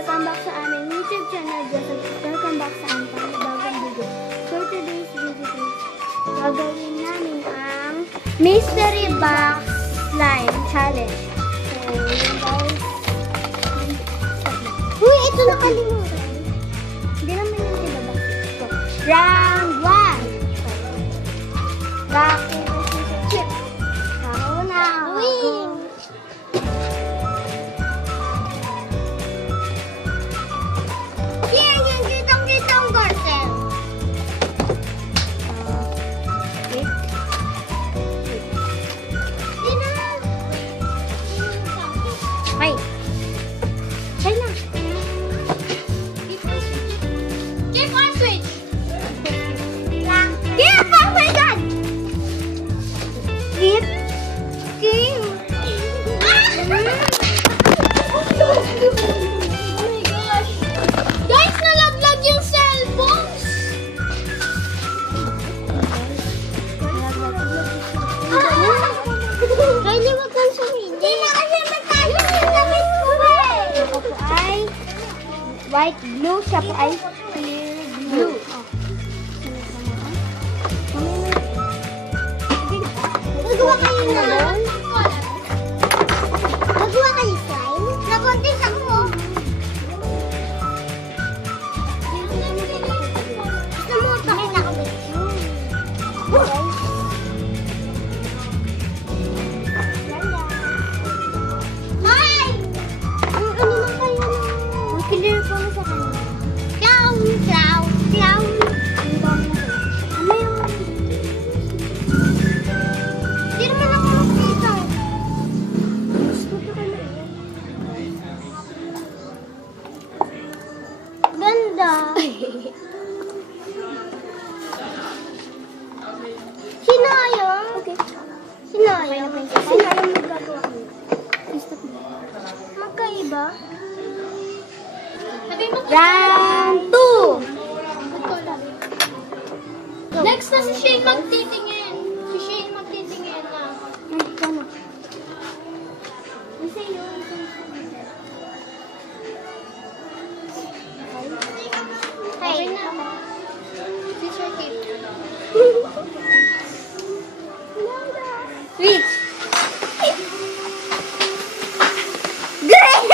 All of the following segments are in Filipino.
Welcome back sa aming YouTube channel. Welcome back sa aming bagong video. For today's video, gagawin namin ang Mystery Box Slime Challenge. So, yun guys. Uy, ito nakalimutan. Hindi naman yung ibaba. So, round 1. Rock, paper, scissors, chip. Ako na. Wing! Yan yung kitang-kitang garden. Wait. Di na. Ay. Ay na. Keep on switch. Keep on switch. Keep. Keep. Guys, nalaglag yung cellphones! Kaya wag kang sumindi. Hindi na kasi matalo yung damit ko eh! Ako po ay white blue, siya po ay clear blue. Nagawa kayo na? Nagawa kayo slime? Nakontis ako. Ganda. Sinayang. Okay. Sinayang. Sinayang magagawa ko. Magkaiba. Round 2. Next na si Shane magtitingin. Si Shane magtitingin na. Ano? Isa yun. Okay na. Teacher Kate. Switch. Green!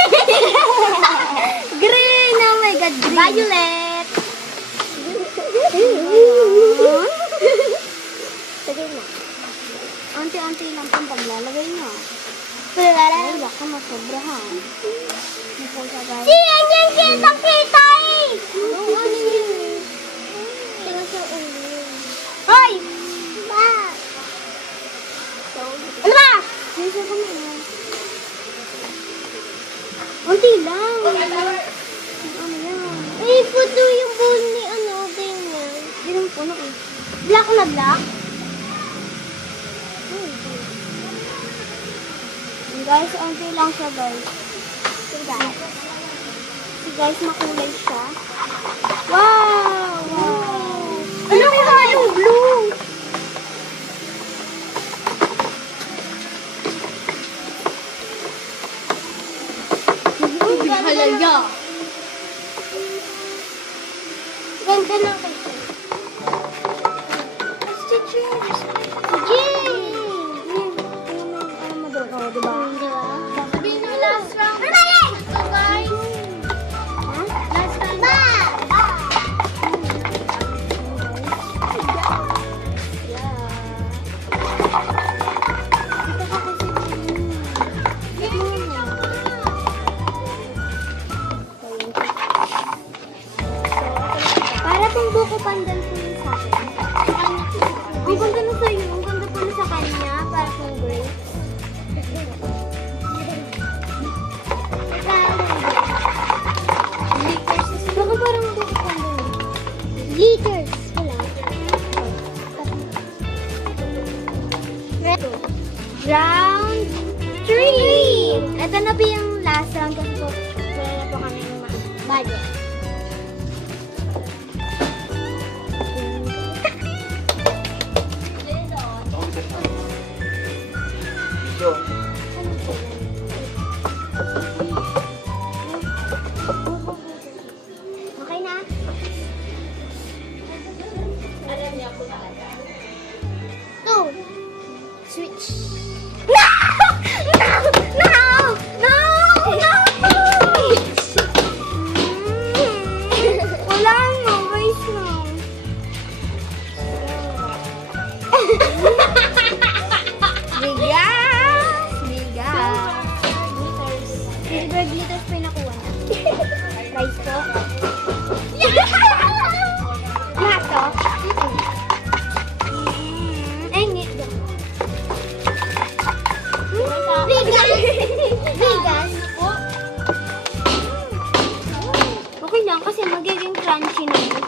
Green! Oh my God, green. Violet! Sagay na. Unti-unti lang pang paglalagay nyo. Ay, baka masobrahan. Siyan yan kitang-kita eh! Oo, ano yun? Tingnan sa ulo. Hoy! Ba? Ano ba? Nasa kami na. Unti lang. Ano yan? Ay, puto yung bowl ni ano, ganyan. Hindi naman puno eh. Black na black? Guys, unti lang siya guys. So guys, makulay siya. Wow! Wow! Ano kaya yung blue? Halaya. Ganda ng kasi. Stitchers. Yay! Yan. Tingnan mo yung aroma doon. O, diba? Sabihin mo last round. Ano ba yan? So guys, Ha? last round. Ba! Para pong buko pandan po yun sa akin. Ang ganda na sa'yo. Ang ganda po na sa kanya. Para pong grapes. Baka parang buko pandan. Glitters. Wala. Round 3! Ito na po yung last round kasi po wala na po kami ng budget. Video. Ano po yan? po yung nakuha na. Rice po. Lahat to? Ay, hindi. Vegan! Vegan? Okay lang kasi magiging crunchy na yun.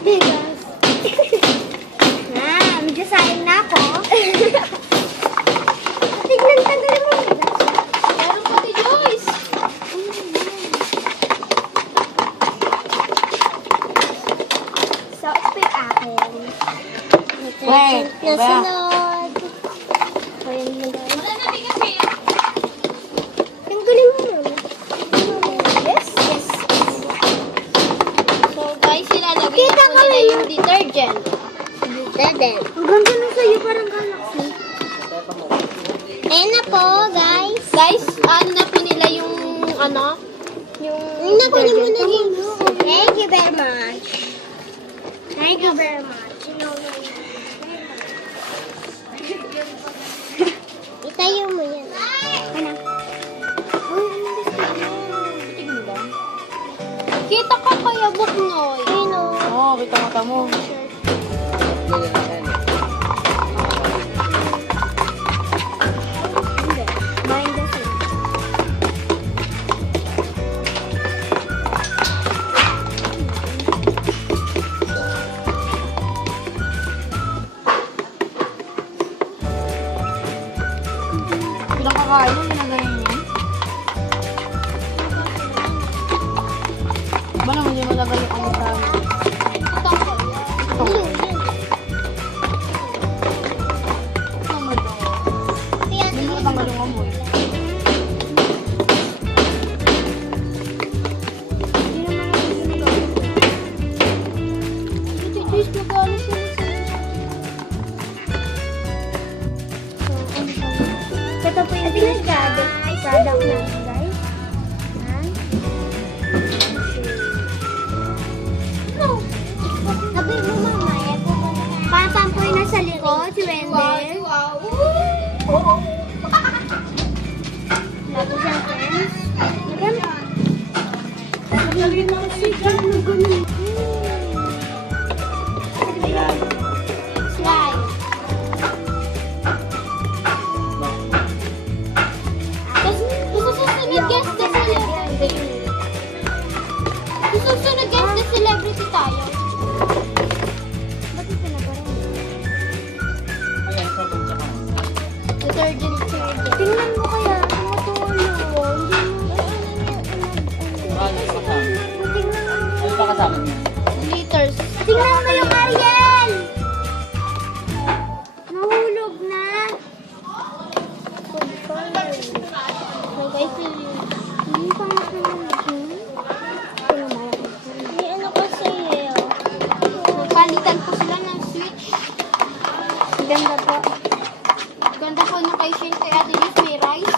Vegan. Medyo sayang na ako. Tignan, tanggalin mo. Meron pa si Joyce. So, ito yung akin. Wait, Nasunod. Ayan mo guys. Wala na bigas eh. Tanggalin mo naman. Yes? Yes. So guys, ilalagay na po nila yung detergent. Detergent. Ang ganda na sa'yo, parang galaxy. Ayan na po, guys. Guys, ano na po nila yung ano? Yung Nakunin mo na detergent. din. Thank you very much. Thank you very much. Itayo mo yan. Ano? Uy, ano gusto mo? Tignan ba? Kita ka kaya, Buknoy. Ayun o. Oo, kita mata mo. Hindi. Mind the same. Pinakakain mo, ginagayin niya. Ba naman hindi mo lagay ang dami? Ito ko. Ano ba? Hindi mo tanggal yung amoy. Hindi naman ako ginagawa. Ito, Joyce, magkano sila sa... Ito po yung product namin, guys. Yan. Sabi mo, mama, Papam po yung nasa likod, si Wendell. Wow. Tapos yung friends. Lagyan mo kasi dyan. Slide. Tapos, susunod guest na celebrity. Susunod guest na celebrity tayo. Ba't ito na parang? Detergent. Tingnan mo kaya, tumutulong. Ano pa kasama niya? Liters. Tingnan mo yung Ariel! Nahulog na. So guys, Hindi pa nga nahulog. may ano kasi nagpalitan po sila ng switch. Ganda po. Ganda po na kay Shin kay Ate Liz, may rice.